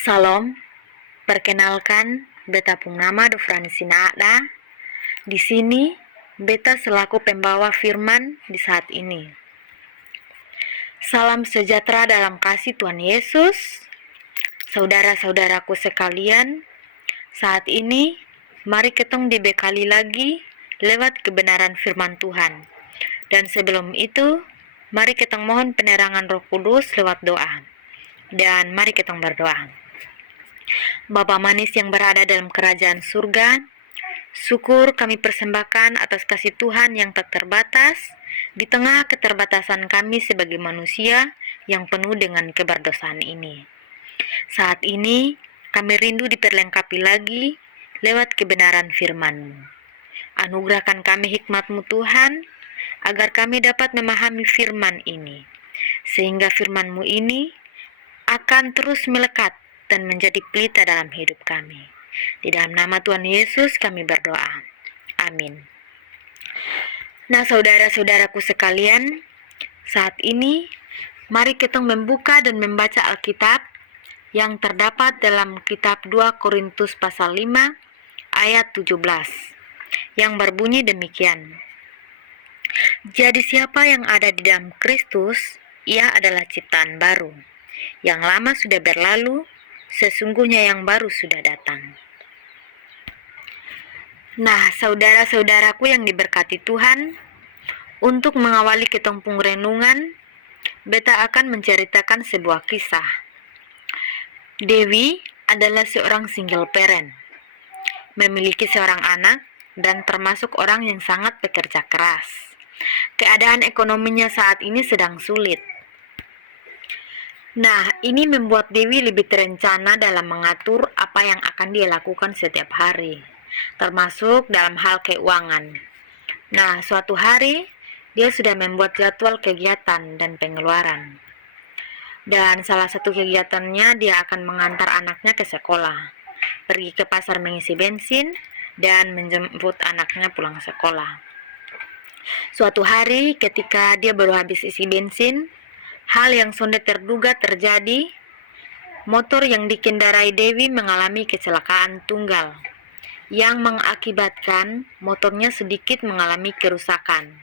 Salam, perkenalkan, beta pung nama Dofranisina Ada. Di sini, beta selaku pembawa firman di saat ini. Salam sejahtera dalam kasih Tuhan Yesus. Saudara-saudaraku sekalian, saat ini, mari ketong dibekali lagi lewat kebenaran firman Tuhan. Dan sebelum itu, mari ketong mohon penerangan Roh Kudus lewat doa. Dan mari ketong berdoa. Bapa manis yang berada dalam kerajaan surga, syukur kami persembahkan atas kasih Tuhan yang tak terbatas di tengah keterbatasan kami sebagai manusia yang penuh dengan keberdosaan ini. Saat ini kami rindu diperlengkapi lagi lewat kebenaran firman-Mu. Anugerahkan kami hikmat-Mu Tuhan, agar kami dapat memahami firman ini, sehingga firman-Mu ini akan terus melekat dan menjadi pelita dalam hidup kami. Di dalam nama Tuhan Yesus kami berdoa. Amin. Nah, saudara-saudaraku sekalian, saat ini mari kita membuka dan membaca Alkitab yang terdapat dalam kitab 2 Korintus pasal 5 ayat 17 yang berbunyi demikian. Jadi siapa yang ada di dalam Kristus, ia adalah ciptaan baru. Yang lama sudah berlalu, sesungguhnya yang baru sudah datang. Nah, saudara-saudaraku yang diberkati Tuhan, untuk mengawali ketempung renungan, beta akan menceritakan sebuah kisah. Dewi adalah seorang single parent, memiliki seorang anak, dan termasuk orang yang sangat bekerja keras. Keadaan ekonominya saat ini sedang sulit. Nah, ini membuat Dewi lebih terencana dalam mengatur apa yang akan dia lakukan setiap hari, termasuk dalam hal keuangan. Nah, suatu hari, dia sudah membuat jadwal kegiatan dan pengeluaran. Dan salah satu kegiatannya, dia akan mengantar anaknya ke sekolah, pergi ke pasar mengisi bensin, dan menjemput anaknya pulang sekolah. Suatu hari, ketika dia baru habis isi bensin, hal yang sudah terduga terjadi. Motor yang dikendarai Dewi mengalami kecelakaan tunggal yang mengakibatkan motornya sedikit mengalami kerusakan.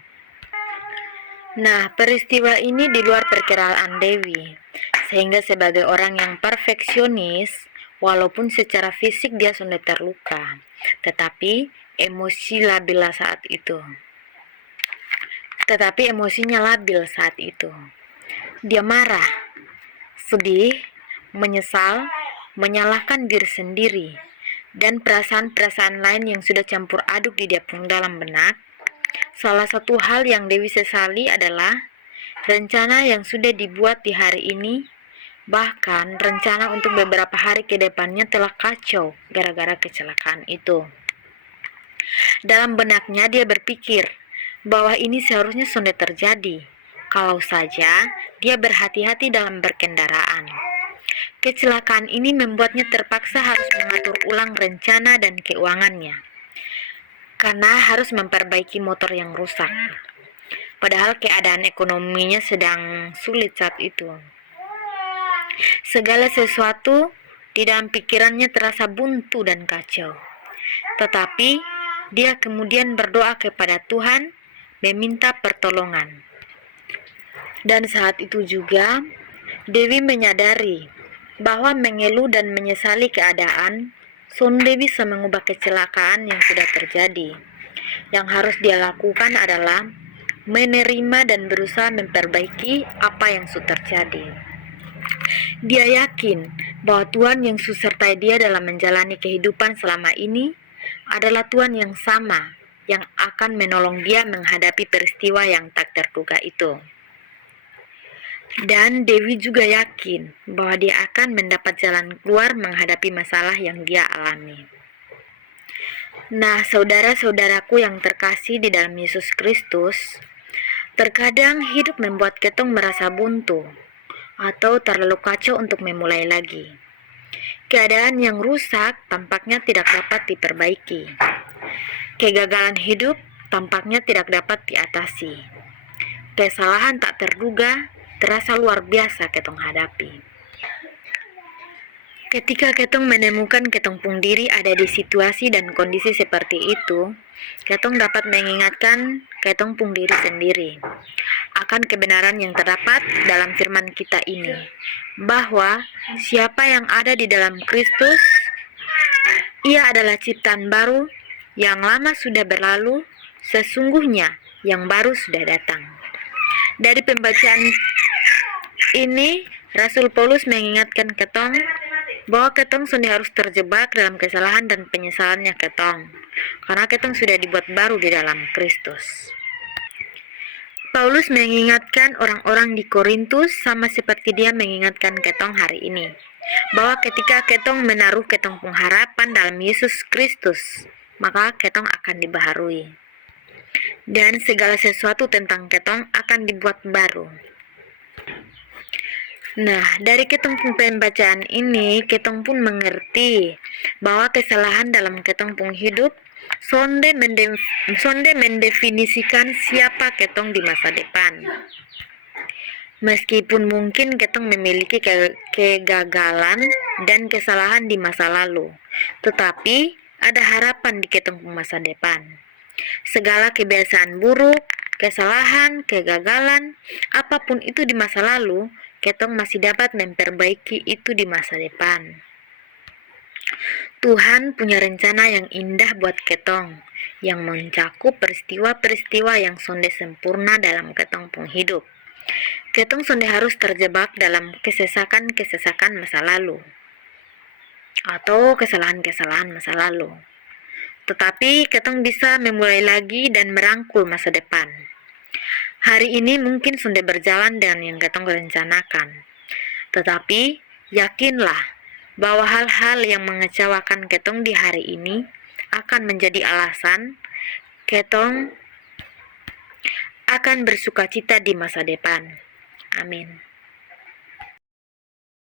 Nah, peristiwa ini di luar perkiraan Dewi, sehingga sebagai orang yang perfeksionis, walaupun secara fisik dia sudah terluka, tetapi emosinya labil saat itu. Dia marah, sedih, menyesal, menyalahkan diri sendiri, dan perasaan-perasaan lain yang sudah campur aduk di dia pun dalam benak. Salah satu hal yang Dewi sesali adalah rencana yang sudah dibuat di hari ini, bahkan rencana untuk beberapa hari ke depannya telah kacau gara-gara kecelakaan itu. Dalam benaknya dia berpikir bahwa ini seharusnya sudah terjadi, kalau saja dia berhati-hati dalam berkendaraan. Kecelakaan ini membuatnya terpaksa harus mengatur ulang rencana dan keuangannya, karena harus memperbaiki motor yang rusak. Padahal keadaan ekonominya sedang sulit saat itu. Segala sesuatu di dalam pikirannya terasa buntu dan kacau. Tetapi dia kemudian berdoa kepada Tuhan, meminta pertolongan. Dan saat itu juga, Dewi menyadari bahwa mengeluh dan menyesali keadaan sudah bisa mengubah kecelakaan yang sudah terjadi. Yang harus dia lakukan adalah menerima dan berusaha memperbaiki apa yang sudah terjadi. Dia yakin bahwa Tuhan yang sertai dia dalam menjalani kehidupan selama ini adalah Tuhan yang sama, yang akan menolong dia menghadapi peristiwa yang tak terduga itu. Dan Dewi juga yakin bahwa dia akan mendapat jalan keluar menghadapi masalah yang dia alami. Nah, saudara-saudaraku yang terkasih di dalam Yesus Kristus, terkadang hidup membuat ketong merasa buntu atau terlalu kacau untuk memulai lagi. Keadaan yang rusak tampaknya tidak dapat diperbaiki. Kegagalan hidup tampaknya tidak dapat diatasi. Kesalahan tak terduga terasa luar biasa ketong hadapi. Ketika ketong menemukan ketong pung diri ada di situasi dan kondisi seperti itu, ketong dapat mengingatkan ketong pung diri sendiri akan kebenaran yang terdapat dalam firman kita ini, bahwa siapa yang ada di dalam Kristus, ia adalah ciptaan baru, yang lama sudah berlalu, sesungguhnya yang baru sudah datang. Dari pembacaan ini, Rasul Paulus mengingatkan ketong bahwa ketong sudah harus terjebak dalam kesalahan dan penyesalannya ketong, karena ketong sudah dibuat baru di dalam Kristus. Paulus mengingatkan orang-orang di Korintus sama seperti dia mengingatkan ketong hari ini, bahwa ketika ketong menaruh ketong pengharapan dalam Yesus Kristus, maka ketong akan dibaharui. Dan segala sesuatu tentang ketong akan dibuat baru. Nah, dari ketong pung pembacaan ini, ketong pun mengerti bahwa kesalahan dalam ketong pung hidup sonde mendefinisikan siapa ketong di masa depan. Meskipun mungkin ketong memiliki kegagalan dan kesalahan di masa lalu, tetapi ada harapan di ketong pung masa depan. Segala kebiasaan buruk, kesalahan, kegagalan, apapun itu di masa lalu, ketong masih dapat memperbaiki itu di masa depan. Tuhan punya rencana yang indah buat ketong, yang mencakup peristiwa-peristiwa yang sonde sempurna dalam ketong pung hidup. Ketong sonde harus terjebak dalam kesesakan-kesesakan masa lalu, atau kesalahan-kesalahan masa lalu. Tetapi ketong bisa memulai lagi dan merangkul masa depan. Hari ini mungkin sudah berjalan dengan yang ketong rencanakan. Tetapi yakinlah bahwa hal-hal yang mengecewakan ketong di hari ini akan menjadi alasan ketong akan bersukacita di masa depan. Amin.